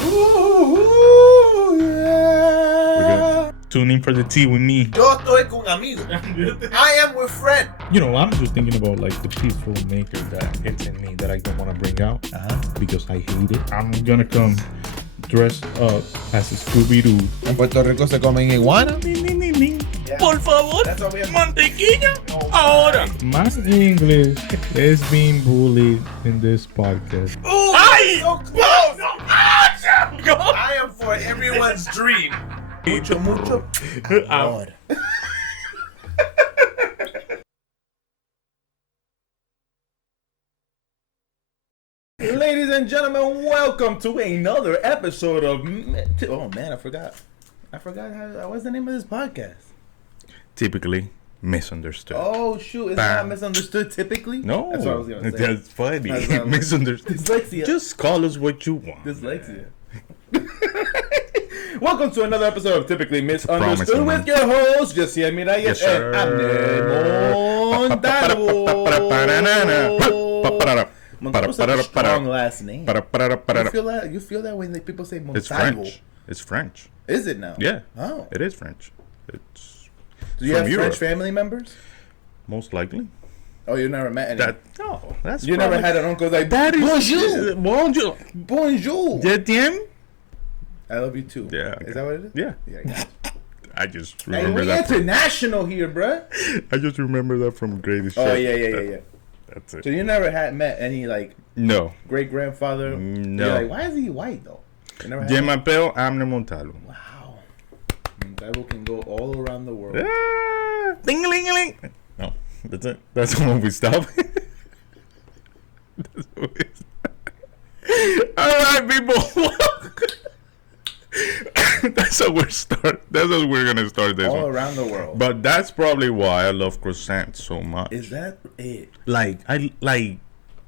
Ooh, yeah. Tune in for the tea with me. Yo estoy con amigo. I am with friend. You know, I'm just thinking about like the peaceful nature that it's in me that I don't want to bring out because I hate it. I'm gonna come dressed up as a Scooby-Doo. En Puerto Rico se comen iguana. Yeah. Por favor, That's what we have. mantequilla, ahora. My English is being bullied in this podcast. Ooh, Ay! so close. I am for everyone's dream. Mucho amor. Ladies and gentlemen, welcome to another episode of. Oh man, I forgot what's the name of this podcast? Typically misunderstood. Oh shoot, it's not misunderstood typically? No, that's what I was gonna say. That's funny. That's Misunderstood. Dyslexia. Just call us what you want. Dyslexia. Welcome to another episode of Typically Misunderstood Promise, with your host, Jehziel Miralles Yes, and sir. Abner Montalvo. Montalvo's such a strong last name. You feel that when people say Montalvo? It's French. It's French. Is it now? Yeah. Oh. It is French. It's Do you have from Europe. French family members? Most likely. Oh, you never met any? That's You never had an uncle like, that is bonjour. Bonjour. Bonjour. Je t'aime? I love you too. Yeah. Is that what it is? Yeah. Yeah, I got you. I just Hey, remember we that. international here, bruh. I just remember that from Greatest Oh, Chef. yeah. That's it. So you never had met any, like, No. great-grandfather? No. You're like, why is he white, though? You never had Je m'appelle Abner Montalvo. Wow. Montalvo can go all around the world. Ah, ding-a-ling-a-ling. No, that's it. That's when we stop. That's when we stop. All right, people. That's how we're we're gonna start this All one. around the world. But that's probably why I love croissants so much. Is that it?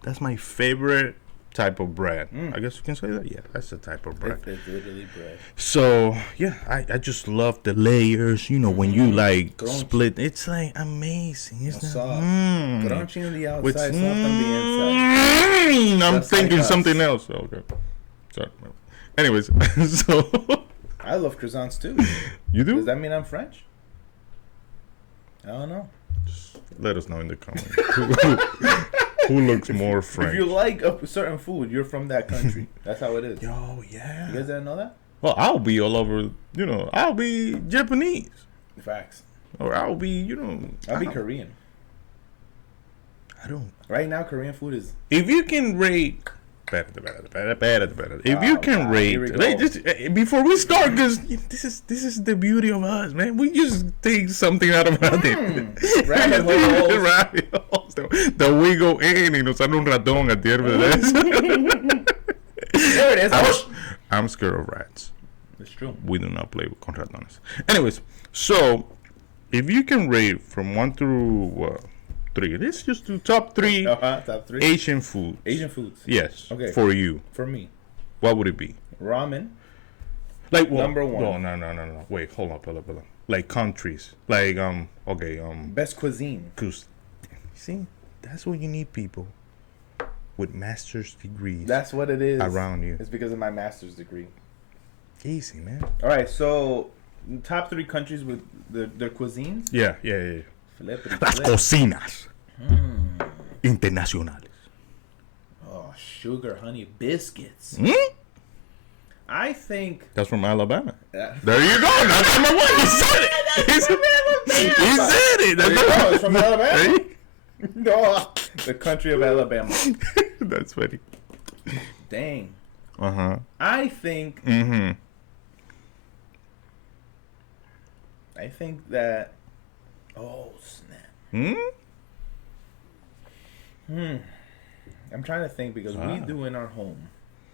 That's my favorite type of bread. I guess you can say that. Yeah, that's the type of bread. It's literally bread. So yeah, I just love the layers. You know, when you like Crunchy. split, it's like amazing. It's not, Soft. Crunchy on the outside, With- soft on the inside. I'm Just like thinking us. something else. Okay, sorry. Anyways, so I love croissants too. you Does do? that mean I'm French? I don't know. Let us know in the comments. Who looks more French? If you like a certain food, you're from that country. That's how it is. Yo, yeah. You guys didn't know that? Well, I'll be all over. You know, I'll be Japanese, Facts. or I'll be. You know, I'll be Korean. I don't. Right now, Korean food is. If you can rate. If you can God, rate, here we go. like, just, before we start, because this is the beauty of us, man. We just take something out of nothing. Rabbit holes. Rabbit holes. That we go in y nos sale un ratón at the end of this. There it is. I'm scared of rats. It's true. We do not play with con ratones. Anyways, so if you can rate from 1 through 3, let's just do top 3 Top 3. Asian foods. Asian foods. Yes. Okay. For you, For me, what would it be? ramen. Like Number 1. No. Wait, hold up. Like countries. Like Best cuisine. cause see, that's what you need, people with master's degrees That's what it is. around you. It's because of my master's degree. Easy, man. All right, so top 3 countries with their cuisines. Yeah. Flippity Las flip. cocinas internacionales. Oh, sugar honey biscuits. Hmm? I think. That's from Alabama. There There you go. That's number 1. He said it. He said it. you go. It's from Alabama. Hey? No, the country of Alabama. That's funny. Dang. Uh-huh. I think that. Oh snap. I'm trying to think because we do in our home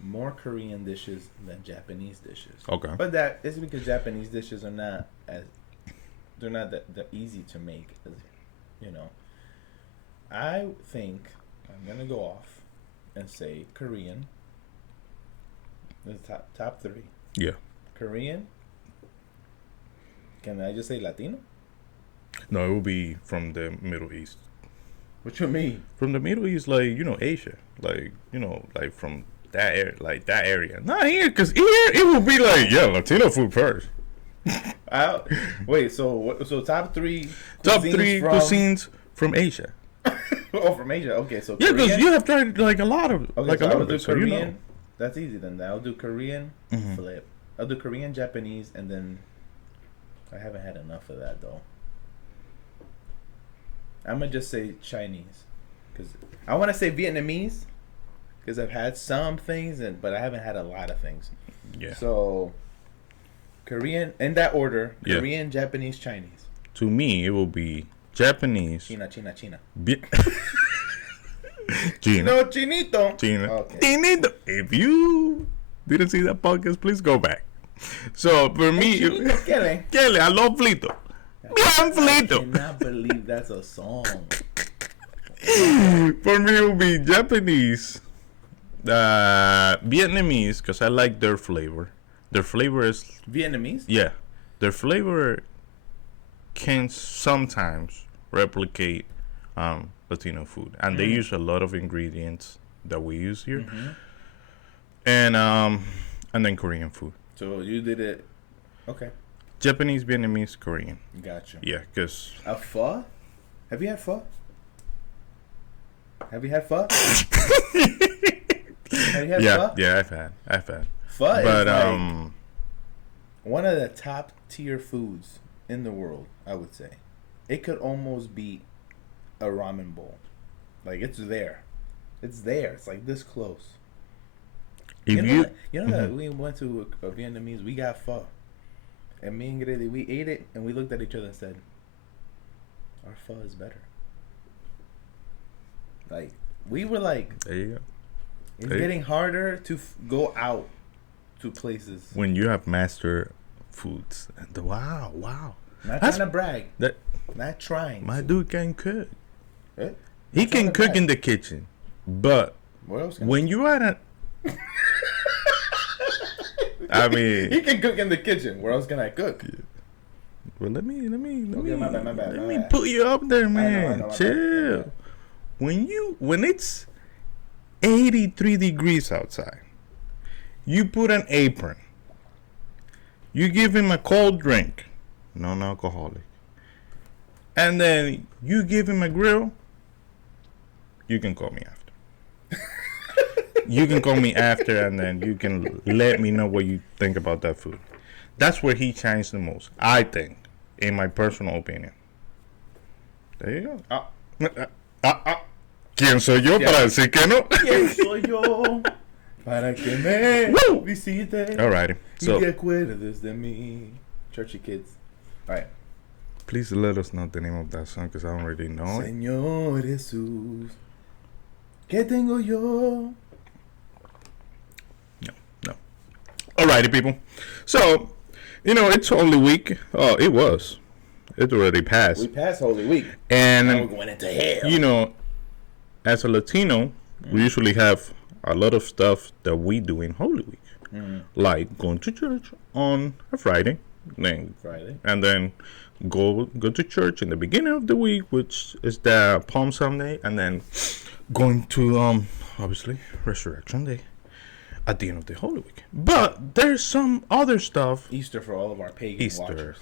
more Korean dishes than Japanese dishes. Okay. But that is because Japanese dishes are not that easy to make, you know. I think I'm gonna go off and say Korean. The top 3. Yeah. Korean. Can I just say Latino? No, it will be from the Middle East. What you mean? From the Middle East, like, you know, Asia. Like, you know, like from that area. Not here, because here it will be like, yeah, Latino food first. Wait, so top three cuisines from Asia. Oh, from Asia. Okay, so yeah, because you have tried like a lot of okay, like so a I lot would of do it, Korean. so you know. That's easy then. I'll do Korean flip. I'll do Korean, Japanese, and then I haven't had enough of that though. I'm gonna just say Chinese, because I want to say Vietnamese, because I've had some things but I haven't had a lot of things. Yeah. So Korean in that order: Yeah. Korean, Japanese, Chinese. To me, it will be Japanese. China. China. No, chinito. China. Okay. Chinito. If you didn't see that podcast, please go back. So for me, Kele, I love Flito. Bien Flito. I cannot believe that's a song. For me, it will be Japanese, Vietnamese, because I like their flavor. Their flavor is Vietnamese? Yeah. Their flavor can sometimes replicate Latino food. And they use a lot of ingredients that we use here. And then Korean food. So you did it. Okay. Japanese, Vietnamese, Korean. Gotcha. Yeah, because... A pho? Have you had pho? Have you had pho? Have you had pho? Yeah, I've had. Pho is but like one of the top tier foods in the world, I would say. It could almost beat a ramen bowl. Like, it's there. It's there. It's like this close. If you know that we went to a Vietnamese, we got pho. And me and Grady, we ate it, and we looked at each other and said, our pho is better. Like, we were like, there you go. It's getting harder to go out to places. When you have master foods. Wow. Not trying to brag. Not trying. My dude can cook. Eh? He can cook in the kitchen. But when you are at I mean, he can cook in the kitchen. Where else can I cook? Yeah. Well, let me my bad. Let me put you up there, man. I know, Chill. When it's 83 degrees outside, you put an apron. You give him a cold drink, non-alcoholic, and then you give him a grill. You can call me after. You can call me after, and then you can let me know what you think about that food. That's where he shines the most, I think, in my personal opinion. There you go. ¿Quién soy yo para decir que no? ¿Quién soy yo para que me visite? Alrighty. So, y te acuerdes de mí. Churchy kids. Alright. Please let us know the name of that song, because I don't really know it. Señor Jesús, ¿qué tengo yo? No. Alrighty, people. So, it's Holy Week. Oh, it was. It already passed. We passed Holy Week. And now we're going into hell. As a Latino, we usually have a lot of stuff that we do in Holy Week. Like going to church on a Friday. And then go to church in the beginning of the week, which is the Palm Sunday, and then going to obviously Resurrection Day at the end of the Holy Week. But there's some other stuff. Easter for all of our pagan watchers.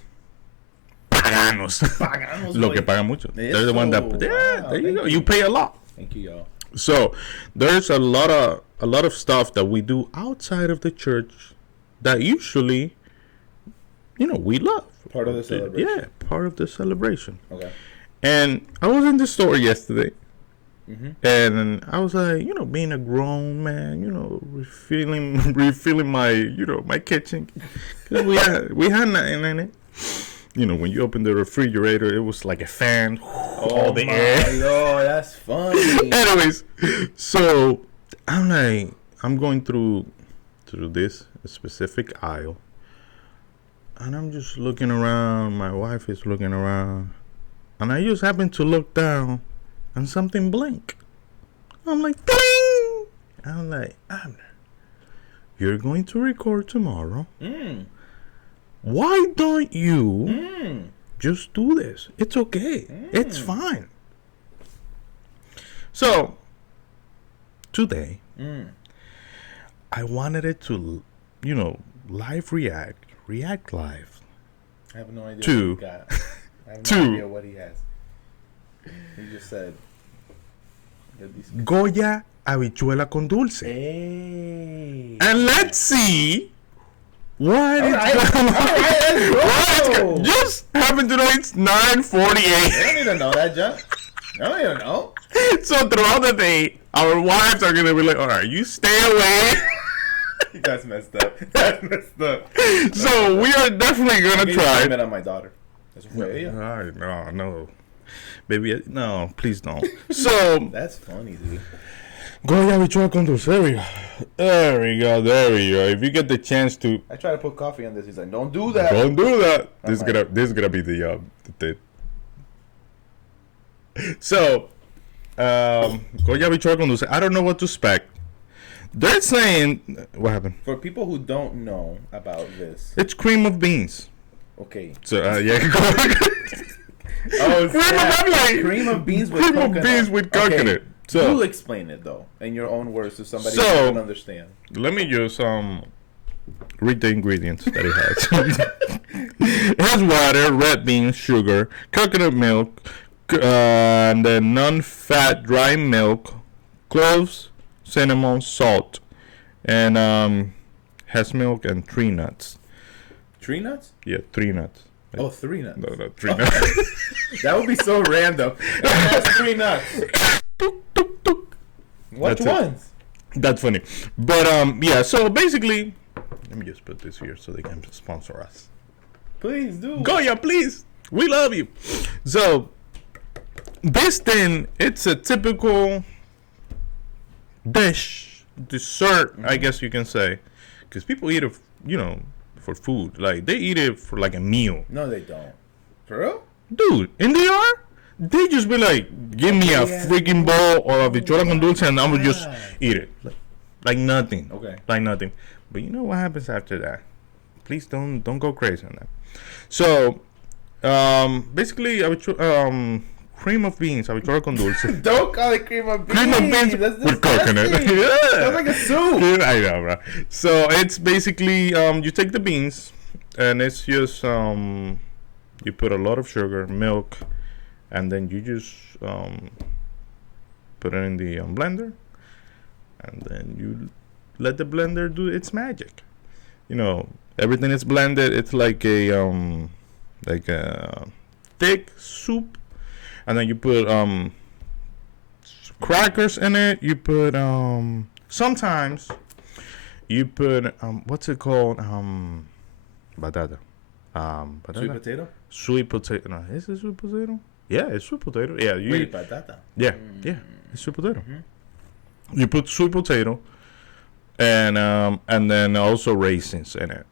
Paganos. Lo que pagan mucho. They're the one that there you go. You pay a lot. Thank you, y'all. So there's a lot of stuff that we do outside of the church that usually we love. Part of the celebration. Yeah, part of the celebration. Okay. And I was in the store yesterday, and I was like, being a grown man, refilling my, my kitchen. We had nothing in it. When you open the refrigerator, it was like a fan. All the air. Oh, that's funny. Anyways, so I'm going through this specific aisle. And I'm just looking around. My wife is looking around. And I just happen to look down and something blink. I'm like, ding! I'm like, Abner, you're going to record tomorrow. Why don't you just do this? It's okay. It's fine. So, today, I wanted it to, live react live. I have no idea Two. what he got. I have no Two. idea what he has. He just said, get these. Goya habichuela con dulce. Hey. And let's see what Alright, let's go. just happened today. It's 9:48. I don't need to know that, John. I don't even know. So throughout the day, our wives are gonna be like, "All right, you stay away." That's messed up. That's messed up. So we are definitely gonna try. I on my daughter. Eso fue ella. No, baby, no, please don't. So That's funny, dude. Goya habichuela con dulce. There we go. If you get the chance to, I try to put coffee on this. He's like, don't do that. don't do that. I'm This like- is gonna be the So, Goya habichuela con dulce. I don't know what to expect. They're saying, what happened? For people who don't know about this, It's cream of beans. okay. So yeah, Oh, cream of beans with cream coconut. of beans with Okay. coconut. So You'll explain it though in your own words so somebody So- can understand. let me just read the ingredients that it has. It has water, red beans, sugar, coconut milk, and then non-fat dry milk, cloves, cinnamon, salt, and has milk and 3 nuts. Tree nuts? Yeah, 3 nuts. Oh, 3 nuts. No, 3 nuts. That would be so random. That's 3 nuts. Which That's it. ones? That's funny. But yeah, so basically, let me just put this here so they can sponsor us. Please do. Goya, please. We love you. So this thing, it's a typical dish, dessert, I guess you can say, because people eat it, for food. Like they eat it for like a meal. No, they don't. For real? Dude, in the R, they just be like, give me a Yeah. freaking bowl or habichuela con dulce, and I will just eat it like nothing. Okay. Like nothing. But you know what happens after that? Please don't go crazy on that. So, basically, cream of beans, habichuela con dulce. Don't call it cream of beans. Cream of beans That's with coconut. disgusting. Yeah. Sounds like a soup. I know, bro. So it's basically you take the beans, and it's just you put a lot of sugar, milk, and then you just put it in the blender, and then you let the blender do its magic. Everything is blended. It's like a thick soup, and then you put crackers in it. You put sometimes you put what's it called, batata. Batata. Sweet potato? Sweet potato. No, is it sweet potato? Yeah, it's sweet potato. Yeah, Wait, patata. yeah, it's sweet potato. You put sweet potato, and then also raisins in it.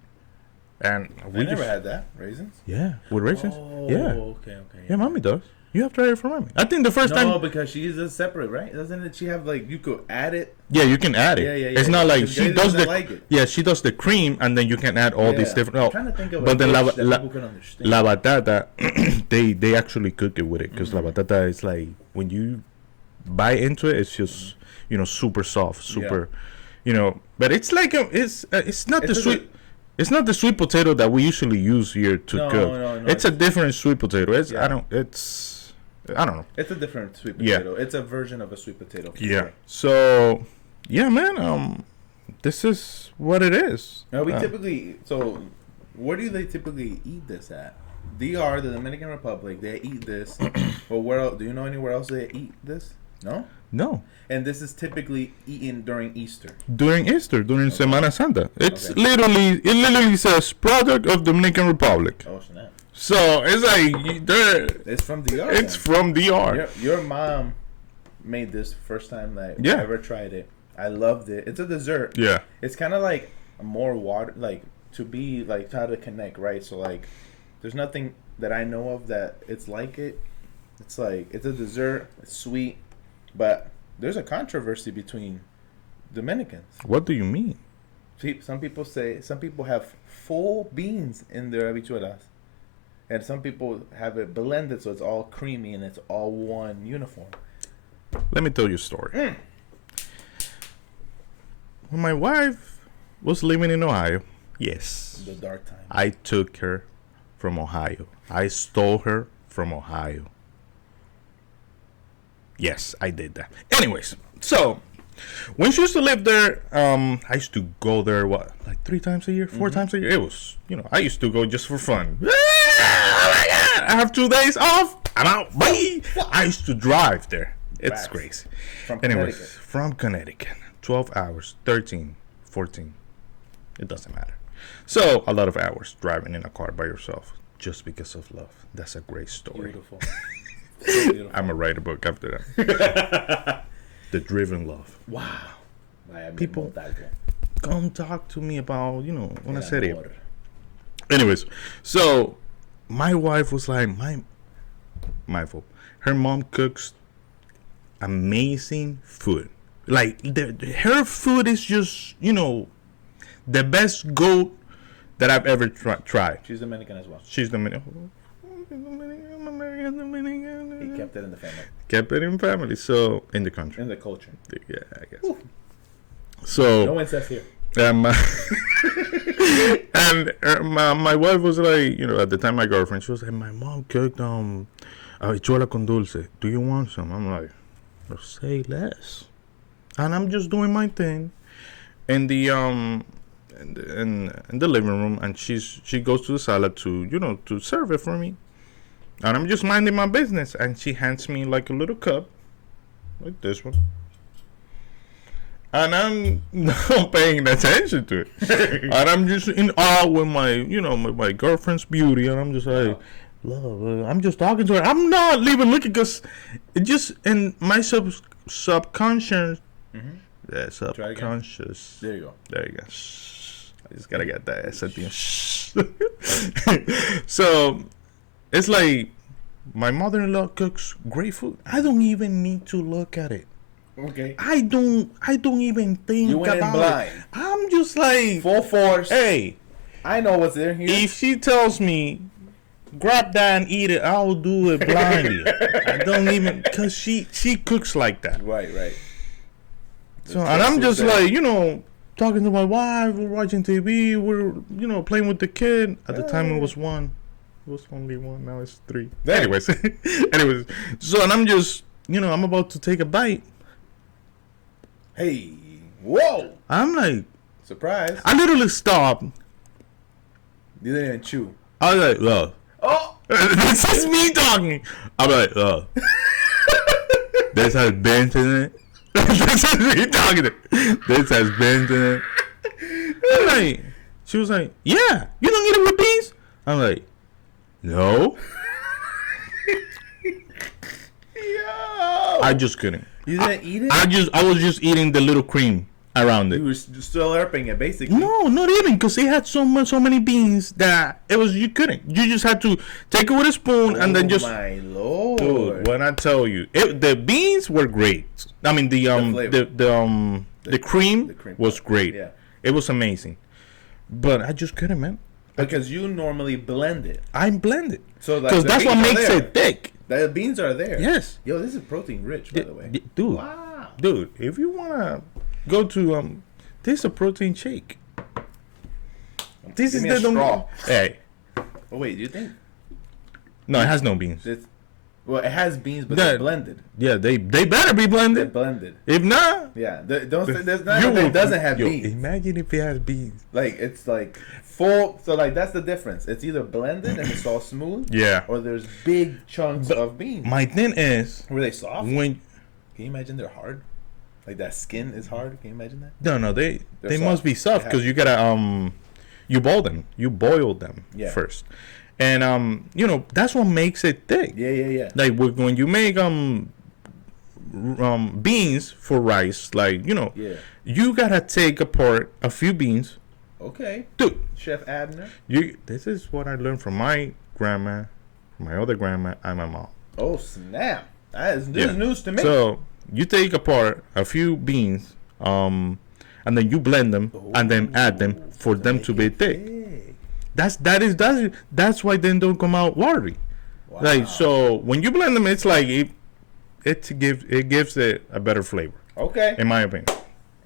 And I never had that. Raisins? Yeah, with raisins. Oh, Yeah, okay. yeah, mommy does. You have tried it for mommy. I think the first No, time. because she uses separate, right? Doesn't it? She have like you could add it. Yeah, you can add it. Yeah. It's not like Because she Gaby does doesn't the. like it. Yeah, she does the cream, and then you can add all these different. I'm trying to think of but a then dish that people can understand. la batata, they actually cook it with it because la batata is like when you bite into it, it's just super soft, super, But it's like it's not the It's sweet. It's not the sweet potato that we usually use here to No, cook. no, It's a different sweet potato. Yeah. I don't know. It's a different sweet Yeah. potato. It's a version of a sweet potato. for Yeah. sure. So, yeah, man. This is what it is. Now we typically. So, where do they typically eat this at? DR, the Dominican Republic. They eat this. But where else? Do you know anywhere else they eat this? No. No. And this is typically eaten during Easter. During Easter, during Semana Santa. It's Okay. it literally says product of Dominican Republic. Oh snap! So it's like It's from DR. it's then. from DR. Your mom made this first time that Yeah. I ever tried it. I loved it. It's a dessert. Yeah. It's kind of like more water, like to be like how to connect, right? So like, there's nothing that I know of that it's like it. It's like it's a dessert. It's sweet, but there's a controversy between Dominicans. What do you mean? Some people have full beans in their habichuelas, and some people have it blended so it's all creamy and it's all one uniform. Let me tell you a story. when my wife was living in Ohio, yes, The dark time. I took her from Ohio. I stole her from Ohio. Yes, I did that. Anyways, so when she used to live there, I used to go there, like 3 times a year, 4 times a year? It was, I used to go just for fun. Oh my God, I have 2 days off. I'm out. Bye. I used to drive there. It's Facts. crazy. From Anyways, Connecticut. from Connecticut. 12 hours, 13, 14. It doesn't matter. So, a lot of hours driving in a car by yourself just because of love. That's a great story. Beautiful. So beautiful. I'm going to write a book after that. The Driven Love. Wow. People come talk to me about, una serie. Amor. Anyways, so my wife was like, my fault. Her mom cooks amazing food. Like, her food is just, the best goat that I've ever tried. She's Dominican as well. She's Dominican. He kept it in the family. Kept it in family, so in the country. In the culture. Yeah, I guess. Ooh. So No incest here. and my wife was like, at the time my girlfriend, she was like, my mom cooked habichuela con dulce. Do you want some? I'm like, well, say less. And I'm just doing my thing in the in the living room, and she goes to the salad to serve it for me. And I'm just minding my business, and she hands me like a little cup, like this one. And I'm not paying attention to it. And I'm just in awe with my girlfriend's beauty, and I'm just like, love, I'm just talking to her. I'm not even looking, because it just, in my subconscious, yeah, subconscious. There you go. There you go. Shh. I just gotta get that S at the end. Shh. So, it's like, my mother-in-law cooks great food. I don't even need to look at it. Okay. I don't even think You went in about blind. it. I'm just like, Full force. hey, I know what's in here. if she tells me, grab that and eat it, I'll do it blindly. I don't even, because she cooks like that. Right. So, and I'm just like, talking to my wife, we're watching TV, we're, playing with the kid. At the time it was 1. It was only 1, now it's 3. Damn. Anyways, so, and I'm just, I'm about to take a bite. Hey. Whoa. I'm like, Surprise. I literally stopped. You didn't even chew. I was like, look. Oh. This is me talking. I'm like, look. This has beans in it. This is me talking. This has beans in it. I'm like, she was like, yeah, you don't eat it with beans? I'm like, no. Yo. I just couldn't. You didn't eat it? I was just eating the little cream around it. You were still slurping it, basically. No, not even, because it had so many beans that you couldn't. You just had to take it with a spoon and then just. Oh my lord! Dude, when I tell you, the beans were great. I mean, the cream was great. Yeah. It was amazing, but I just couldn't, man. Because you normally blend it. I'm blended. So because that's what makes it thick. The beans are there. Yes. Yo, this is protein rich, by the way. Dude. Wow. Dude, if you wanna go to this is a protein shake. This Give is me a the straw. Hey. Oh wait, do you think? No, it has no beans. Well, it has beans, but they're blended. Yeah, they better be They're blended. blended. If not, Yeah, don't say there's nothing that doesn't have beans. Imagine if it has beans. Like it's like full. So like that's the difference. It's either blended and it's all smooth. Yeah. Or there's big chunks of beans. My thing is, Were they soft? when Can you imagine they're hard? Like that skin is hard. Can you imagine that? no, they They're must soft. be soft They because you gotta you boil them Yeah. first, and that's what makes it thick. Yeah. Like when you make beans for rice, like Yeah. you gotta take apart a few beans, Okay. dude. Chef Abner. This is what I learned from my grandma, from my other grandma, and my mom. Oh snap! This is news to me. So you take apart a few beans, and then you blend them, and then add them for them to be thick. Hey. That's why they don't come out watery. Wow. Like, so when you blend them, it's like it gives it a better flavor, Okay. in my opinion.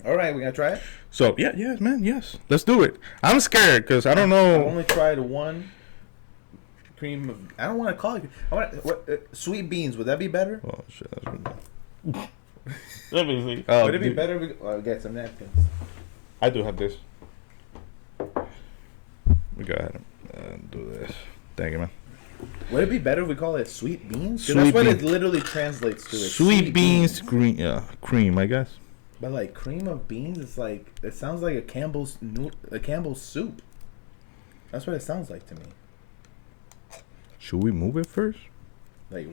All right, we gonna try it. So yeah, man, yes, let's do it. I'm scared because I don't know. I've only tried one cream of. I don't want to call it. I want sweet beans. Would that be better? Oh shit. Let me see. Would it be better? If we get some napkins. I do have this. We go ahead and do this. Thank you, man. Would it be better if we call it sweet beans? Sweet that's what beans. it literally translates to. Sweet beans, cream, I guess. But like cream of beans, it's like it sounds like a Campbell's soup. That's what it sounds like to me. Should we move it first? Like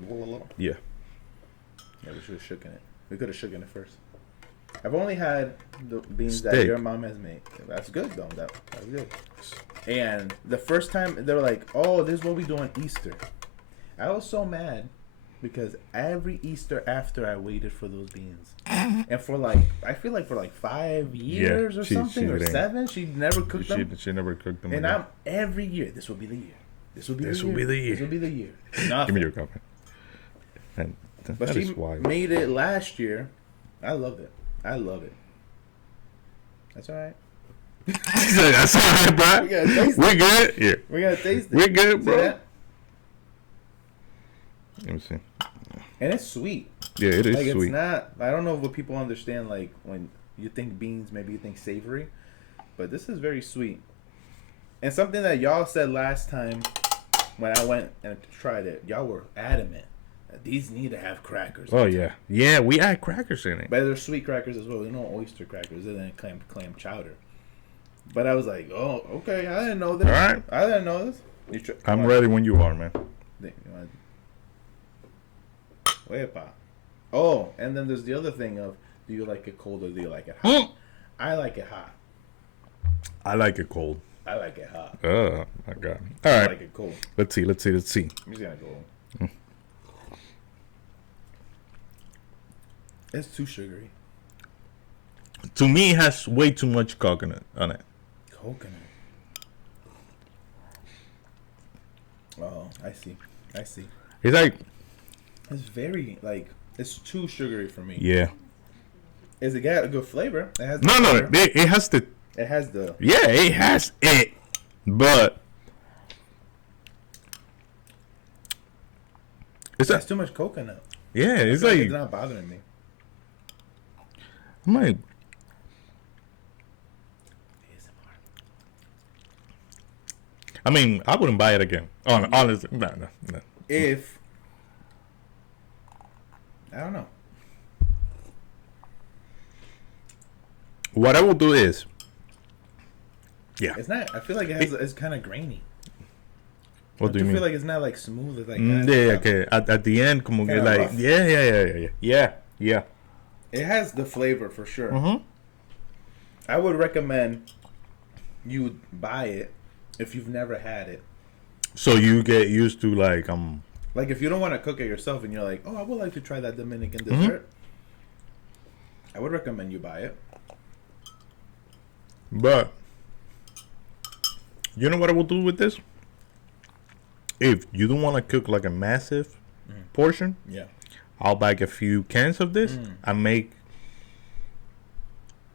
Yeah. Yeah, we should have shooken it. We could have shooken it first. I've only had the beans that Steak. your mom has made. That's good though. That's good. And the first time they were like, "Oh, this is what we do on Easter." I was so mad because every Easter after I waited for those beans, and for like I feel like for like 5 years or something or 7, she never cooked them. She never cooked them. And I'm every year. This will be the year. This will be the year. This will be the year. Give me your comment. And but she made it last year. I loved it. I love it. That's all right. That's all right, bro. We gotta taste it. We're good. Yeah. We gotta taste it. We're good, bro. Let me see. And it's sweet. Yeah, it is like, sweet. It's not. I don't know what people understand. Like when you think beans, maybe you think savory, but this is very sweet. And something that y'all said last time when I went and tried it, y'all were adamant that these need to have crackers. Oh yeah, yeah. We add crackers in it. But they're sweet crackers as well. You know, oyster crackers. They're than clam chowder. But I was like, oh, okay. I didn't know this. All right. I didn't know this. I'm ready when you are, man. Wepa. Oh, and then there's the other thing of, do you like it cold or do you like it hot? I like it hot. I like it cold. I like it hot. Oh, my God. All right. I like it cold. Let's see. I'm just going to go. It's too sugary. To me, it has way too much coconut on it. Coconut. Oh, I see. It's like... It's very, like, it's too sugary for me. Yeah. Is it got a good flavor? It has No, it has the... It has the... Yeah, it has it. But... It's too much coconut. Yeah, it's like... It's not bothering me. I'm like... I mean, I wouldn't buy it again. Honestly, no. If... I don't know. What I will do is... Yeah. It's not... I feel like it's kind of grainy. What do you mean? I feel like it's not like smooth. It's like okay. At the end, como que like rough. Yeah. It has the flavor for sure. Mm-hmm. I would recommend you buy it if you've never had it. So you get used to like if you don't want to cook it yourself and you're like, oh, I would like to try that Dominican dessert. I would recommend you buy it. But you know what I will do with this? If you don't want to cook like a massive portion, I'll buy a few cans of this and make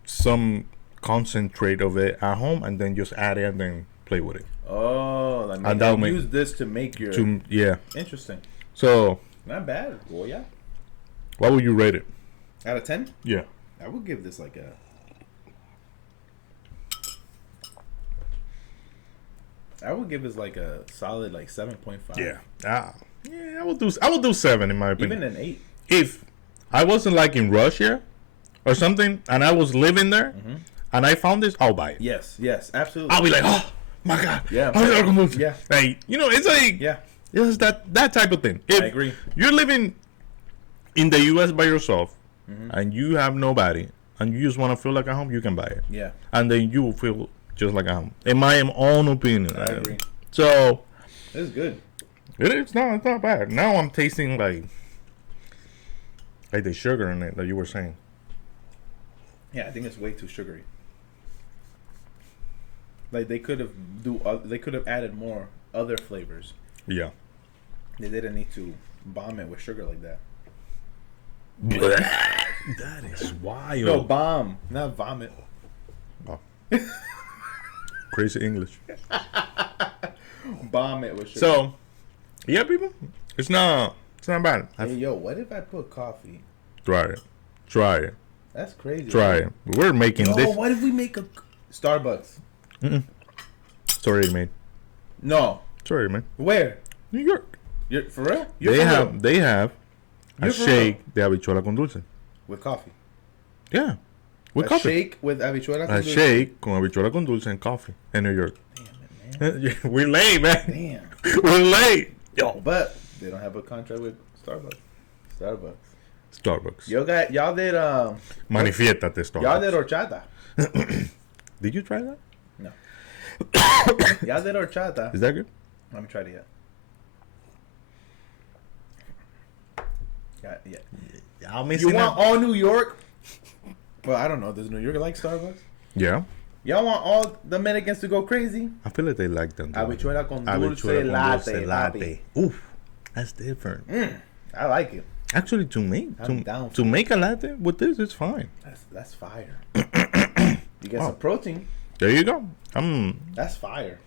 some concentrate of it at home, and then just add it and then play with it. Oh, and use this to make your... Interesting. So... Not bad, Goya. What would you rate it? Out of 10? Yeah. I would give this like a... I would give this like a solid like 7.5. Yeah. I would do 7 in my opinion. Even an 8. If I wasn't like in Russia or something and I was living there and I found this, I'll buy it. Yes, absolutely. I'll be like, oh my God. Yeah. Yeah. Like, it's like it's that type of thing. If I agree. You're living in the US by yourself and you have nobody and you just want to feel like at home, you can buy it. Yeah. And then you will feel just like at home. In my own opinion. I agree. So it's good. It's not bad. Now I'm tasting like the sugar in it that you were saying. Yeah, I think it's way too sugary. Like they could have added more other flavors. Yeah. They didn't need to bomb it with sugar like that. That is wild. No, bomb, not vomit. Oh. Crazy English. Bomb it with sugar. So, yeah, people, it's not bad. Hey, yo, what if I put coffee? Try it. That's crazy. Try it. We're making Yo, this. what if we make a Starbucks? It's already made. No. It's already made. Where? New York. You're for real? They have a You're for shake de habichuela con dulce. with coffee. Yeah. With A coffee. shake with habichuela. A shake con habichuela con dulce and coffee in New York. Damn it, man. We're late, man. Damn. We're late. Yo. But they don't have a contract with Starbucks. Starbucks. Y'all did Manifiéstate, Starbucks. y'all did horchata. Did you try that? No. Y'all did horchata. Is that good? Let me try it yet. Yeah. Y'all You want all New York? Well, I don't know. Does New York like Starbucks? Yeah. Y'all want all Dominicans to go crazy? I feel like they like them. Habichuela con dulce Habichuela con latte. dulce latte. Oof. That's different. I like it. Actually, to down for make a latte with this, it's fine. That's fire. You get some protein. There you go. That's fire.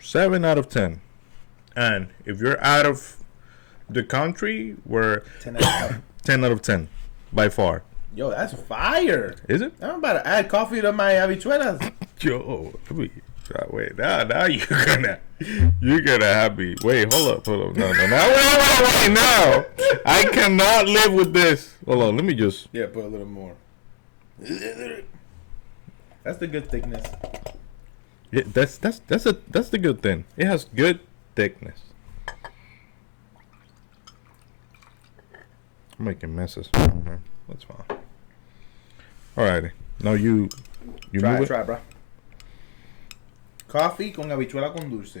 7 out of 10. And if you're out of the country, we're 10 out of 10. 10 out of 10 by far. Yo, that's fire. Is it? I'm about to add coffee to my habichuelas. Yo, wait. Now you're gonna have me. Wait, hold up. No. Wait. No, I cannot live with this. Hold on, let me just. Yeah, put a little more. That's the good thickness. Yeah, that's the good thing. It has good thickness. I'm making messes. That's fine. Alrighty. Now you move it? Try, bro. Coffee con habichuela con dulce.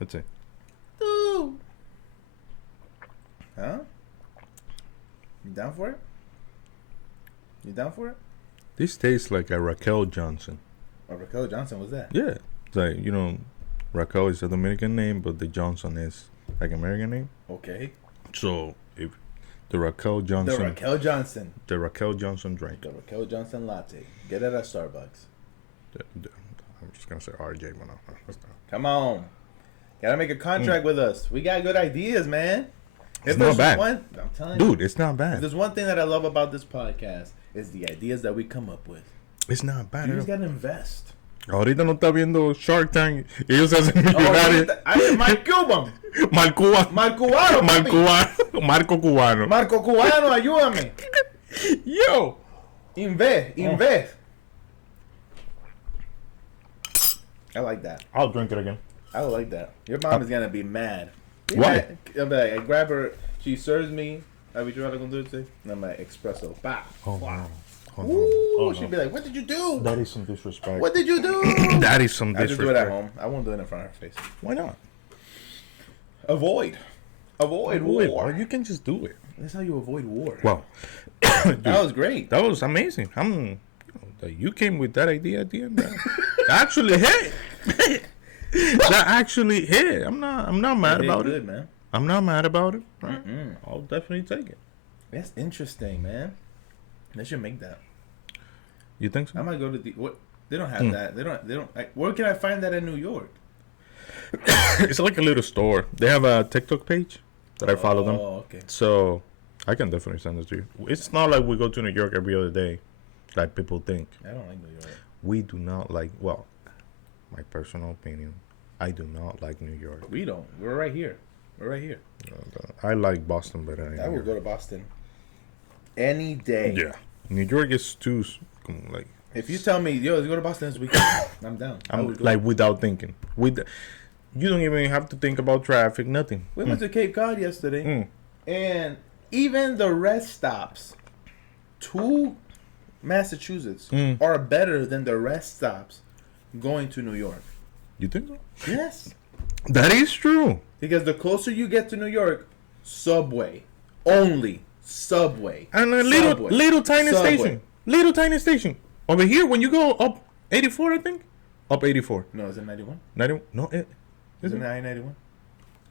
Let's see. Ooh. Huh? You down for it? You down for it? This tastes like a Raquel Johnson. Oh, Raquel Johnson was that? Yeah. It's like, Raquel is a Dominican name, but the Johnson is like American name. Okay. So if the Raquel Johnson. The Raquel Johnson. The Raquel Johnson drink. The Raquel Johnson latte. Get it at Starbucks. I'm just gonna say RJ, but no. That's not. Come on. Gotta make a contract with us. We got good ideas, man. It's not bad. I'm telling Dude, you. it's not If bad. there's one thing that I love about this podcast is the ideas that we come up with. It's not bad. You just gotta invest. Ahorita no está viendo Shark Tank. Ellos se hacen millonarios. Mark Cuban. Marco Cubano. papi. Marco Cubano. Marco Cubano, ayúdame. Yo. Invest. I like that. I'll drink it again. I like that. Your mom is gonna be mad. Why? I'll be like, I grab her. She serves me habichuela con dulce, and I'm like, espresso. Bah. Oh, Wow. no. Ooh, no. she'd be like, "What did you do? That is some disrespect. What did you do?" That is some I just do it disrespect. at home. I won't do it in front of her face. Why not? Avoid war. You can just do it. That's how you avoid war. Well, That was great. that was amazing. You came with that idea at the end. That actually hit. That actually hit. I'm not mad about good, it. man. I'm not mad about it. Right. I'll definitely take it. That's interesting, man. They should make that. You think so? I might go to the what? They don't have that. They don't. Like, where can I find that in New York? It's like a little store. They have a TikTok page that I follow them. Oh, okay. So I can definitely send it to you. It's not like we go to New York every other day, like people think. I don't like New York. We do not like. Well, my personal opinion, I do not like New York. We don't. We're right here. I like Boston better. Than I New will York. go to Boston any day. Yeah, New York is too like. If you tell me, yo, let's go to Boston this weekend, I'm down. I I'm would go. like without thinking. You don't even have to think about traffic. Nothing. We went to Cape Cod yesterday, and even the rest stops to Massachusetts are better than the rest stops going to New York. You think so? Yes, That is true. because the closer you get to New York, subway only, subway, And a Subway. little tiny Subway. station. Little tiny station. Over here, when you go up 84, I think. Up 84. No, is it 91? 91? No, Is it 91?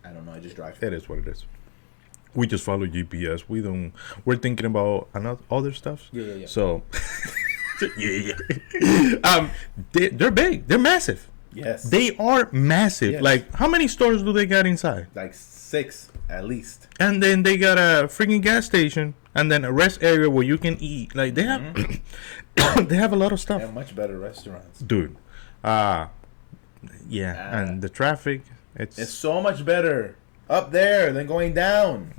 I don't know. I just drive. It is what it is. We just follow GPS. We're thinking about other stuff. Yeah. So, yeah. They're big. They're massive. Yes. They are massive. Yes. Like, how many stores do they got inside? Like 6 at least. And then they got a freaking gas station, and then a rest area where you can eat. Like, they have, they have a lot of stuff. They have much better restaurants. Dude. Yeah. And the traffic, it's so much better up there than going down.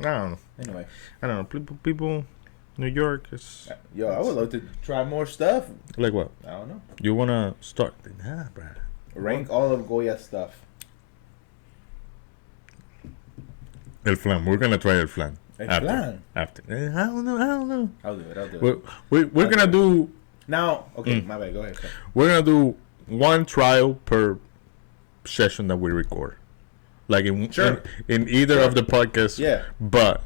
I don't know. Anyway. I don't know. People, New York is... Yo, I would love to try more stuff. Like what? I don't know. You want to start... Nah, bro. Rank all of Goya stuff. El flan. We're going to try el flan. Flan? After. I don't know. I'll do it. We're going to do... Now, okay, my bad. Go ahead. We're going to do one trial per session that we record. Like in either of the podcasts. Yeah. But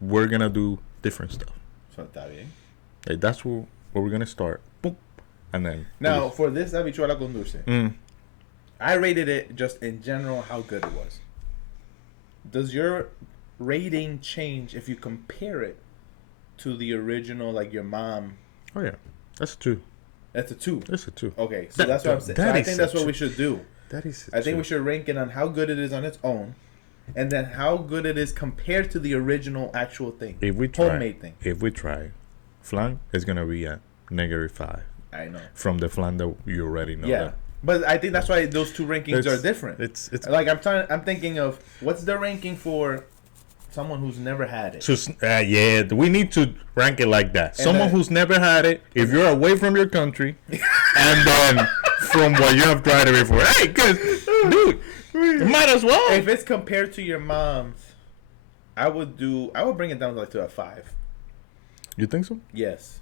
we're going to do different stuff. So, está bien. Like, that's where we're going to start. Boom. And then... Now, for this habichuela con dulce, I rated it just in general how good it was. Does your rating change if you compare it to the original, like your mom? Oh, yeah. That's a 2. That's a 2. That's a 2. Okay, so that's what I'm saying. So I think that's what we should do. I think we should rank it on how good it is on its own, and then how good it is compared to the original actual thing. If we try, homemade thing. If we try, flan is gonna be at -5. I know. From the flan that you already know. Yeah, that. but I think that's why those two rankings are different. It's like I'm thinking of what's the ranking for someone who's never had it. So yeah, we need to rank it like that. Someone who's never had it. If you're away from your country, and then from what you have tried it before, hey, cause dude, you might as well. If it's compared to your mom's, I would bring it down to a 5. You think so? Yes,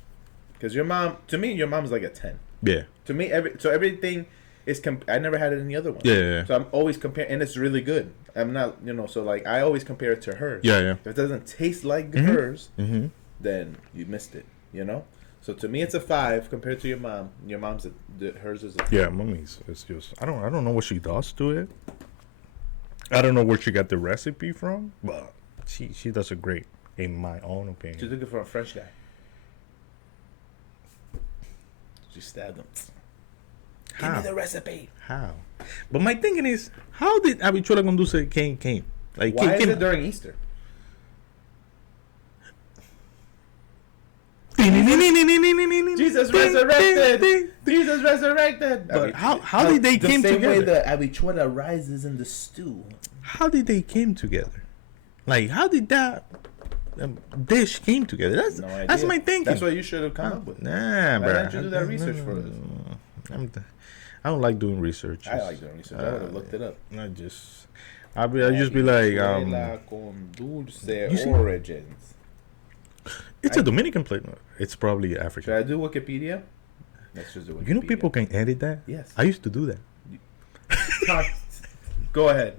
because to me, your mom's like a 10. Yeah. To me, everything is. I never had it in the other one. Yeah. So I'm always comparing, and it's really good. I'm not, so like I always compare it to hers. Yeah. If it doesn't taste like hers, then you missed it. So to me, it's a 5 compared to your mom. Your mom's hers is a 4. Yeah, mommy's. It's just I don't know what she does to it. I don't know where she got the recipe from, but she does a great, in my own opinion. She's looking for a French guy. She stabbed him. Give me the recipe. How? But my thinking is, how did habichuela con dulce came? Like, why is it during Easter? Jesus resurrected. Jesus resurrected. But how did they came together? The same way the habichuela rises in the stew. How did they came together? Like, how did that dish came together? That's my thinking. That's what you should have come up with. Nah, bro. Why didn't you do that research for us? I don't like doing research. I like doing research. I would have looked it up. I just be like, con dulce origins. It's a Dominican plate. It's probably African. Should I do Wikipedia? Let's just do Wikipedia. You know people can edit that? Yes. I used to do that. Go ahead.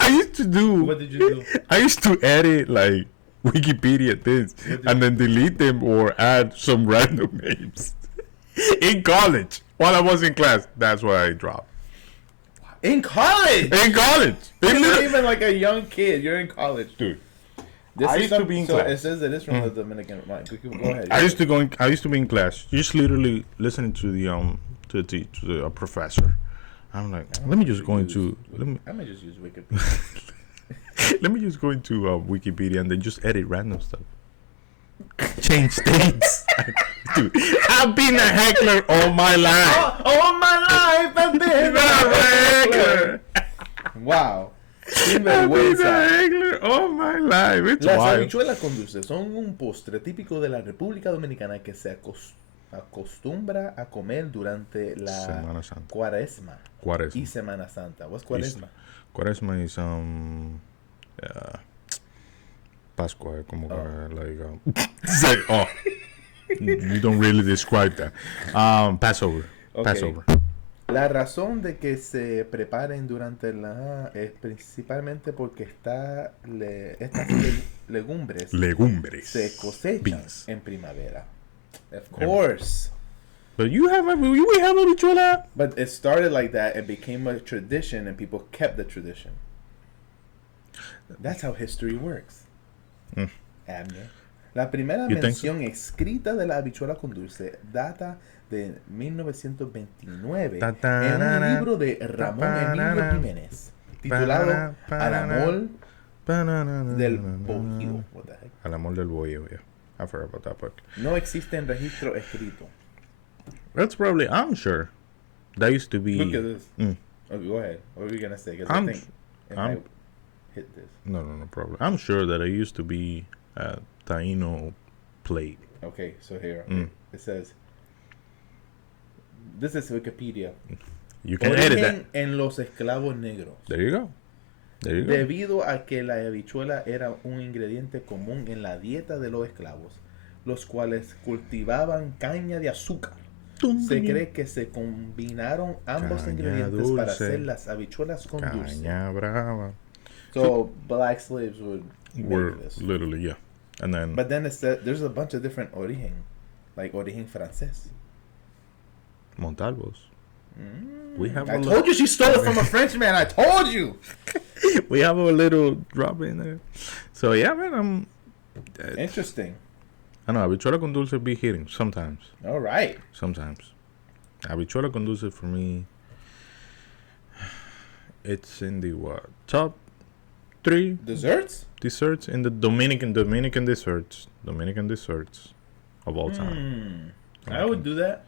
I used to do. What did you do? I used to edit like Wikipedia things and then delete them or add some random names. In college, while I was in class, that's why I dropped. In college? In college. You're not even like a young kid. You're in college. Dude. I used to be in class. It says it is from the Dominican. Go ahead. I used to be in class, just literally listening to the professor. I'm like, let me just go into. I might just use Wikipedia. Let me just go into Wikipedia and then just edit random stuff. Change dates. Dude, I've been a heckler all my life. All my life I've been a heckler. Wow. I've been a heckler all my life. It's Las wild. habichuelas con dulce son un postre típico de la República Dominicana que se acostumbra a comer durante la Semana Santa. Cuaresma y Semana Santa. What's Cuaresma? Cuaresma is Pascua, como you don't really describe that. Passover. Okay. Passover. La razón de que se preparen durante es principalmente porque estas legumbres se cosechan en primavera. Of course. But we have habichuela. But it started like that and became a tradition, and people kept the tradition. That's how history works. Mm. Abner. La primera You think so? mención escrita de la habichuela con dulce data de 1929 en un libro de Ramón Emilio Jiménez titulado Al amor del bohío. What the heck? Al amor del bohío, yeah. I forgot about that book. No existe en registro escrito. That's probably, I'm sure. That used to be. Look at this. Oh, go ahead. What were you going to say? Because I think it might hit this. No problem. I'm sure that it used to be a Taino plate. Okay, so here it says, this is Wikipedia. You can edit that. En los esclavos negros. There you go. Debido a que la habichuela era un ingrediente común en la dieta de los esclavos, los cuales cultivaban caña de azúcar. Se cree que se combinaron ambos ingredientes para hacer las habichuelas con dulce. Caña brava. So black slaves would Were make this. literally, yeah. And then. But then it said there's a bunch of different origen, like origen francés. Montalvos. We have I told you she stole it from a Frenchman. I told you. We have a little drop in there. So yeah, man, Interesting. I know habichuela con dulce be hitting sometimes. All right. Sometimes. Habichuela con dulce for me, it's in the what? Top 3 Desserts? desserts in the Dominican desserts of all time. I would do that.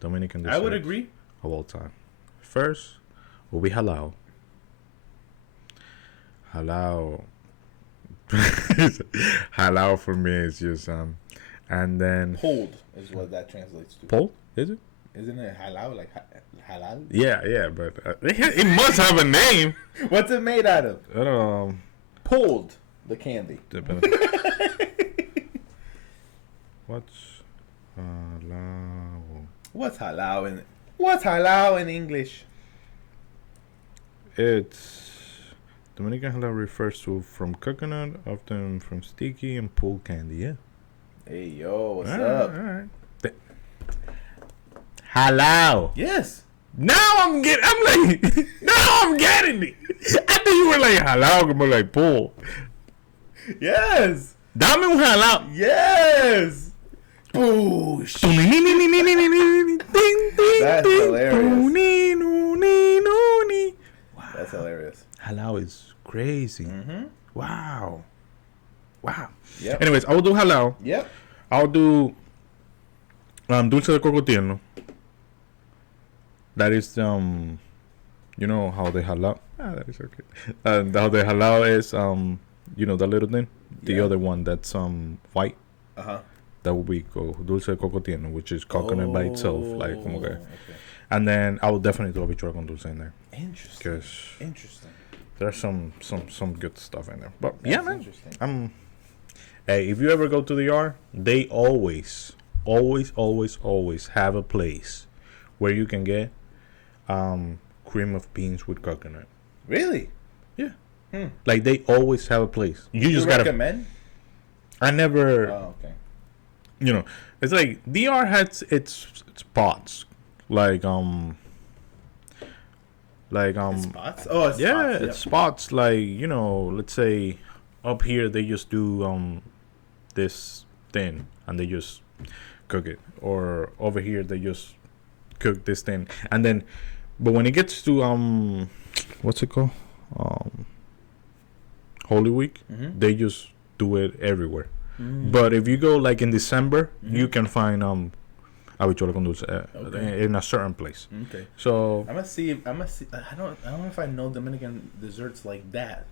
Dominican desserts. I would agree. Of all time. First will be halal. Halal. Halal for me is just and then Pulled is what that translates to. pole, is it? Isn't it halal? Like halal? Yeah, but it must have a name. What's it made out of? I don't know. Pulled, the candy. What's halal? What's halal in English? It's Dominican halal refers to from coconut, often from sticky and pulled candy. Yeah. Hey yo, what's up? All right. Halal. Yes. Now I'm getting it. I think you were like halal, como like pull. Yes. Dame un halal. Yes. Boosh. That's hilarious. That's hilarious. Halal is crazy. Mm-hmm. Wow. Yep. Anyways, I will do halal. Yep. I'll do dulce de coco tierno. That is you know how they halal. That is okay. How they halal is you know that little thing. The other one that's white. That would be dulce de coco tierno, which is coconut by itself, like okay. And then I will definitely do habichuela con dulce in there. Interesting. There's some good stuff in there. But yeah, man. Interesting. Hey, if you ever go to the R, they always have a place where you can get cream of beans with coconut. Really? Yeah. Like they always have a place. You just gotta recommend? I never. Oh, okay. You know, it's like DR has its spots, like Spots? Oh, it's yeah, spots. it's spots like you know, let's say up here they just do this thing and they just cook it, or over here they just cook this thing, and then but when it gets to what's it called, Holy Week, they just do it everywhere. But if you go like in December, you can find habichuela con dulce in a certain place. Okay. So I'm gonna see. I don't know if I know Dominican desserts like that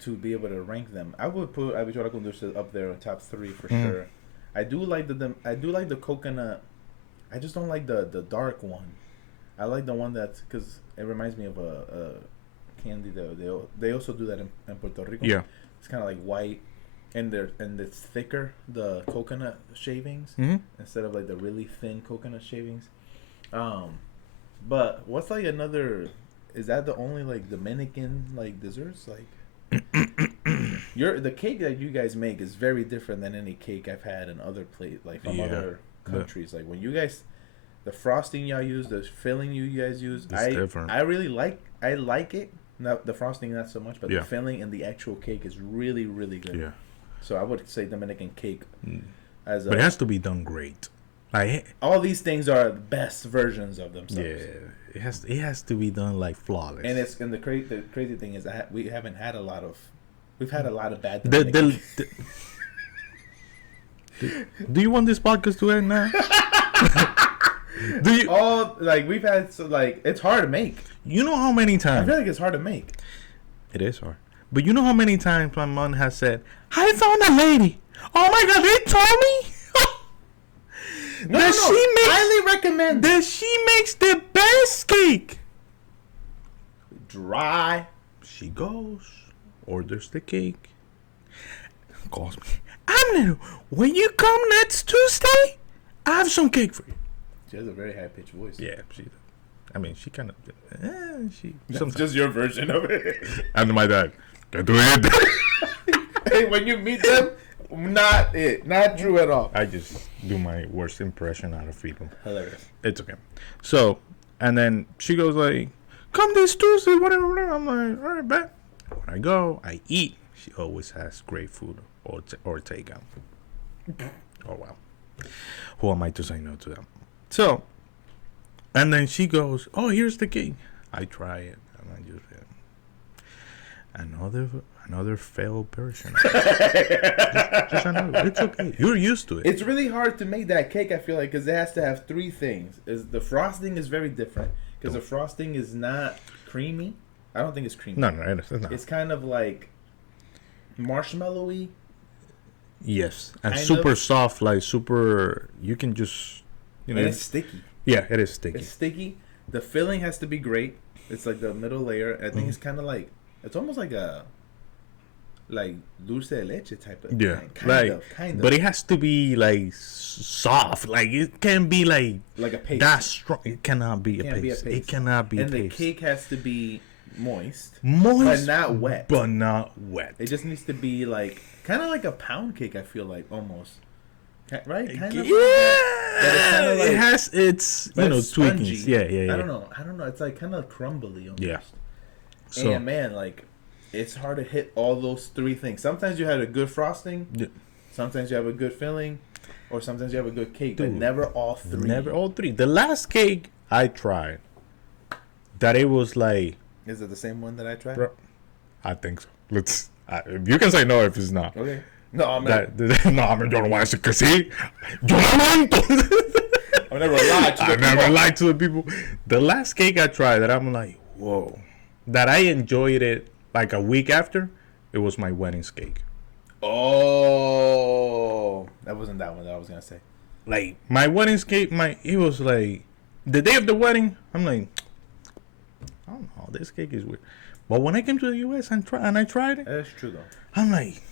to be able to rank them. I would put habichuela con dulce up there in top 3 for sure. I do like the coconut. I just don't like the dark one. I like the one that's because it reminds me of a candy that they also do that in Puerto Rico. Yeah. It's kind of like white. And it's thicker, the coconut shavings, instead of like the really thin coconut shavings. But what's like another? Is that the only like Dominican like desserts? Like, the cake that you guys make is very different than any cake I've had in other like from other countries. Like when you guys, the frosting y'all use, the filling you guys use, different. I really like it. Not the frosting, not so much, but Yeah. the filling and the actual cake is really, really good. Yeah. So I would say Dominican cake as But it has to be done great. Like, all these things are the best versions of themselves. yeah, it has to be done like flawless. And the crazy thing is we've had a lot of bad The- Dominican the- do you want this podcast to end now? Do you? all like we've had it's hard to make. You know how many I times feel like it's hard to make. it is hard, but you know how many times my mom has said, "I found a lady. Oh my God, they told me No, that she makes highly recommend that she makes the best cake." dry. She goes, orders the cake, calls me. Abner, when you come next Tuesday, I have some cake for you. She has a very high pitched voice. Yeah, she kind of, That's just your version of it. And my dad, can do it. Hey, when you meet them, not true at all. I just do my worst impression out of people. Hilarious. It's okay. So, and then she goes like, come this Tuesday, whatever, whatever. I'm like, all right, bet. When I go, I eat. She always has great food or takeout. Oh, wow. Who am I to say no to them? So, and then she goes, oh, here's the cake. I try it. And I just, another failed version. just another. It's okay. You're used to it. It's really hard to make that cake, I feel like, because it has to have three things. The frosting is very different, because the frosting is not creamy. I don't think it's creamy. No, it's not. It's kind of like marshmallowy. Yes, and Kind super of. soft, like super. You can just, And it's sticky. Yeah, it is sticky. It's sticky. The filling has to be great. It's like the middle layer. I think it's kind of like, it's almost like a dulce de leche type of Yeah, thing. Kind of. But it has to be like soft. Like it can't be like a paste. that strong. It cannot be a Can't be a paste. paste. It cannot be And a the paste. cake has to be moist, Moist, but not wet. But not wet. It just needs to be like kind of like a pound cake. I feel like almost, right? Kind of. Yeah, like, it has its but it's tweakings. spongy. Yeah. I don't know. It's like kind of crumbly almost. Yeah. So And man, like it's hard to hit all those three things. Sometimes you had a good frosting. Yeah. Sometimes you have a good filling, or sometimes you have a good cake, but Dude, never all three. never all three. The last cake I tried, that it was like. Is it the same one that I tried? Bro, I think so. You can say no if it's not. Okay. No, I'm No, I mean, yo no voy a decir que sí. Yo no miento. I've never lied to I the never people. lied to the people. The last cake I tried that I'm like, whoa. That I enjoyed it like a week after, it was my wedding's cake. Oh, that wasn't that one that I was gonna say. Like, my wedding's cake, it was like, the day of the wedding, I'm like, I don't know, this cake is weird. But when I came to the U.S. and I tried it, That's true though. I'm like,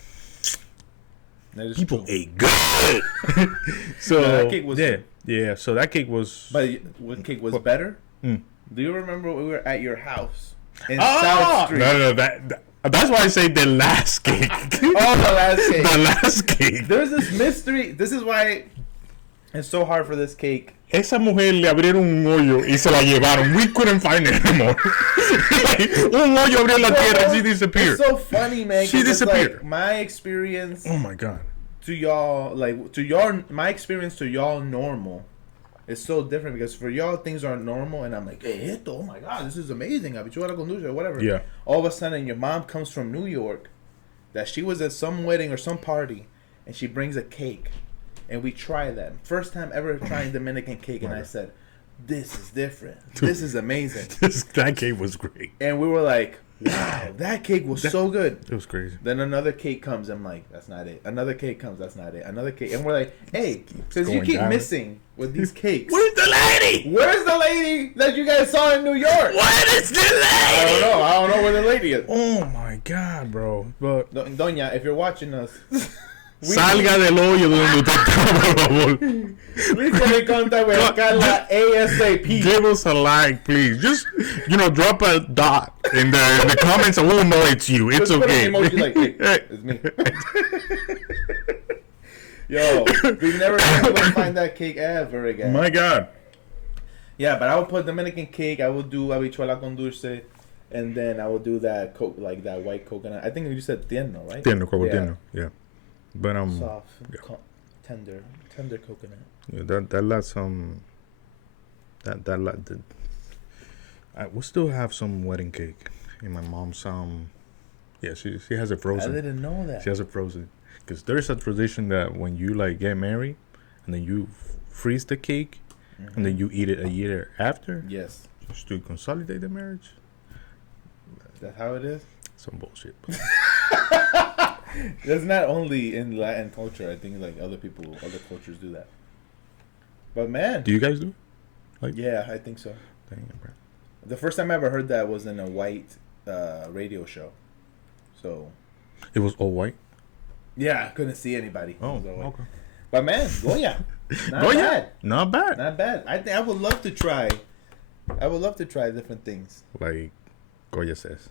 That is people true. ate good. So No, that cake was yeah, good. yeah. So that cake was. But what cake was better? Mm. Do you remember when we were at your house in Oh South Street? no, that's why I say the last cake. Oh, the last cake. The last cake. There's this mystery. This is why it's so hard for this cake. Esa mujer le abrieron un hoyo y se la llevaron. We couldn't find it anymore. Un hoyo abrió en la tierra and she disappeared. It's so funny, man. She 'cause it's disappeared. Like my experience Oh my god. to y'all, my experience to y'all normal is so different because for y'all things aren't normal, and I'm like, hey, esto, oh my god, this is amazing, habichuela con dulce, or whatever. Yeah. All of a sudden, your mom comes from New York, that she was at some wedding or some party, and she brings a cake, and we try that. First time ever trying Dominican cake, and I said, this is different. This is amazing. That cake was great. And we were like, wow, that cake was so good. It was crazy. Then another cake comes. I'm like, that's not it. Another cake comes. That's not it. Another cake. And we're like, hey, since you going keep down. missing with these cakes, Where's the lady? where's the lady that you guys saw in New York? Where is the lady? I don't know where the lady is. Oh my god, bro. But Doña, if you're watching us, salga del hoyo donde usted está, por favor. please get in contact with Carla ASAP. Give us a like, please. Just, drop a dot in the comments and we'll know it's you. It's Just put okay. an emoji like, hey, it's me. Yo, we've never been able to find that cake ever again. My god. Yeah, but I would put Dominican cake. I would do habichuela con dulce. and then I will do that like that white coconut. I think you said tierno, right? Tierno, tierno. Yeah. But soft, yeah. tender coconut. Yeah, that lets we still have some wedding cake in my mom's yeah, she has it frozen. I didn't know that. She has it frozen because there's a tradition that when you like get married and then you freeze the cake and then you eat it a year after. Yes. Just to consolidate the marriage. That's how it is. Some bullshit. That's not only in Latin culture. I think like other cultures do that. But man, do you guys do? Yeah, I think so. Dang, bro. The first time I ever heard that was in a white radio show. So it was all white. Yeah, I couldn't see anybody. Oh, okay. But man, Goya, not bad. I think I would love to try. I would love to try different things. Like Goya says,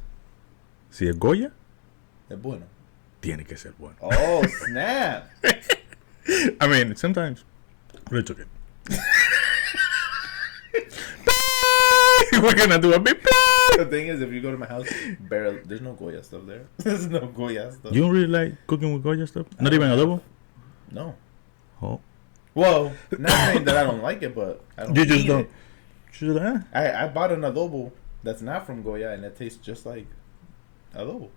si es Goya, es bueno. Tiene que ser bueno. Oh snap! I mean, sometimes it's okay. We're gonna do a big play. The thing is, if you go to my house, there's no Goya stuff there. There's no Goya stuff. You don't really like cooking with Goya stuff? Not even adobo? No. Oh. Well, not saying that I don't like it, but I don't. You just don't. It. I bought an adobo that's not from Goya, and it tastes just like adobo.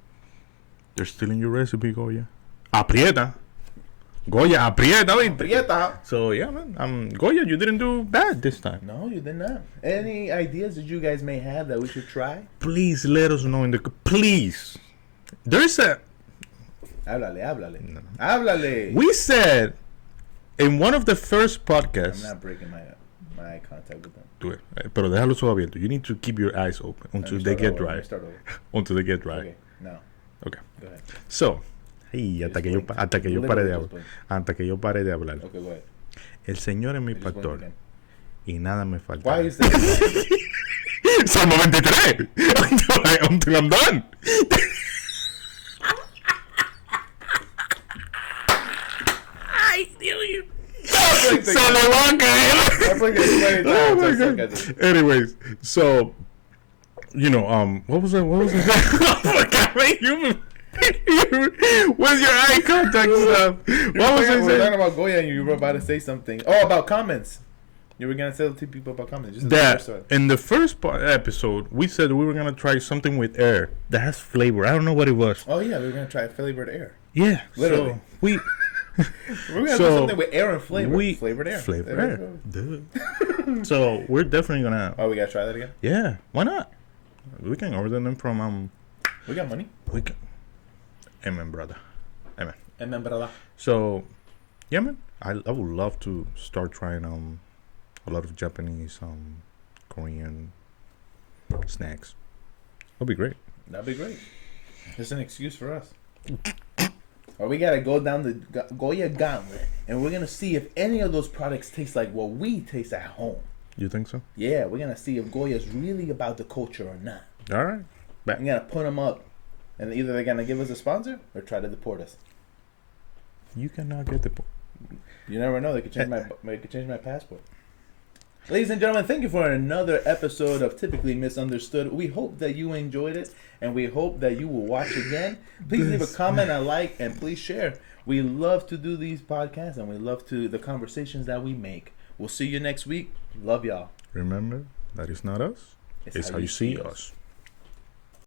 They're stealing your recipe, Goya. Aprieta. Goya, aprieta. Aprieta. So, yeah, man. Goya, you didn't do bad this time. No, you did not. Any ideas that you guys may have that we should try? Please let us know in the... Please. There's a... Háblale. No. Háblale. We said in one of the first podcasts... I'm not breaking my eye contact with them. Do it. Pero déjalo todo abierto. You need to keep your eyes open until they get dry. Until they get dry. Okay, now. Okay. Go ahead. So... hasta que yo pare de hablar. Okay, go ahead. El Señor es mi pastor y nada me falta. Why is that? Salmo 23. Until I'm done. Ay, Dios mío. Se le va a caer. Oh my God. Anyways, so what was it? With your eye contact stuff. What was I saying? We're talking about Goya and you were about to say something. Oh, about comments. You were going to tell two people about comments. Just in the first episode, we said we were going to try something with air that has flavor. I don't know what it was. Oh, yeah. We were going to try flavored air. Yeah. Literally. So we're going to do something with air and flavor. Flavored air. Flavored air. Duh. So we're definitely going to... Oh, we got to try that again? Yeah. Why not? We can order them from... We got money. We can... Amen, brother. Amen, brother. So, yeah, man. I would love to start trying a lot of Japanese, Korean snacks. That'd be great. That'd be great. It's an excuse for us. Or we gotta go down the Goya gauntlet, and we're gonna see if any of those products taste like what we taste at home. You think so? Yeah, we're gonna see if Goya's really about the culture or not. All right. We're gonna put them up. And either they're going to give us a sponsor or try to deport us. You cannot get deported. You never know. They could change my passport. Ladies and gentlemen, thank you for another episode of Typically Misunderstood. We hope that you enjoyed it, and we hope that you will watch again. Please leave a comment, a like, and please share. We love to do these podcasts, and we love the conversations that we make. We'll see you next week. Love y'all. Remember, that is not us. It's how you see us.